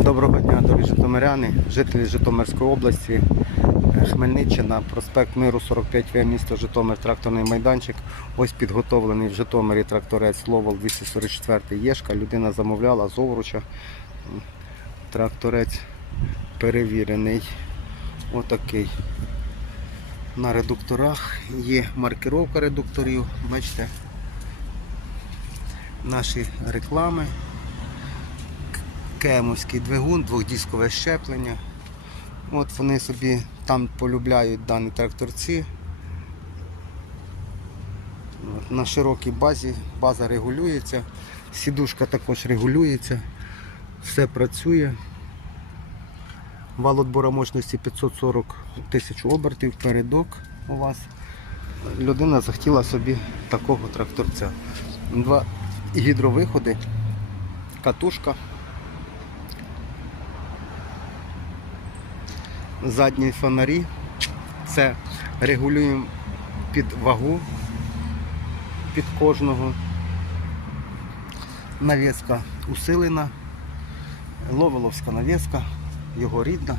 Доброго дня, дорогі житомиряни, жителі Житомирської області, е, Хмельниччина, проспект Миру 45В, місто Житомир, тракторний майданчик. Ось підготовлений в Житомирі тракторець Ловол 244 Єшка. Людина замовляла з Овруча. Тракторець перевірений. Отакий. На редукторах є маркировка редукторів. Бачите, наші реклами. Кемовський двигун, двохдіскове щеплення. От вони собі там полюбляють дані тракторці. От, на широкій базі база регулюється, сідушка також регулюється, все працює. Вал отбора мощності 540 тисяч обертів, передок у вас. Людина захотіла собі такого тракторця. Два гідровиходи, катушка. Задні фонарі. Це регулюємо під вагу під кожного. Навіска усилена, ловеловська навіска, його рідна.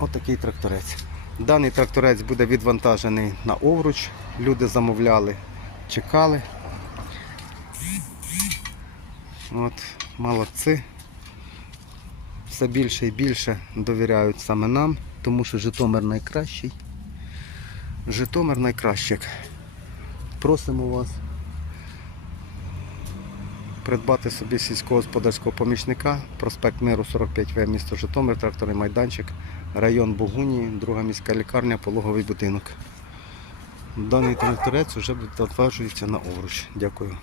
Отакий тракторець. Даний тракторець буде відвантажений на овруч. Люди замовляли, чекали. От, молодці все більше і більше довіряють саме нам, тому що Житомир найкращий. Житомир найкращий. Просимо вас придбати собі сільськогосподарського помічника, проспект Миру 45В, місто Житомир, тракторний майданчик, район Богунії, друга міська лікарня, пологовий будинок. Даний тракторець вже відважується на овруч. Дякую.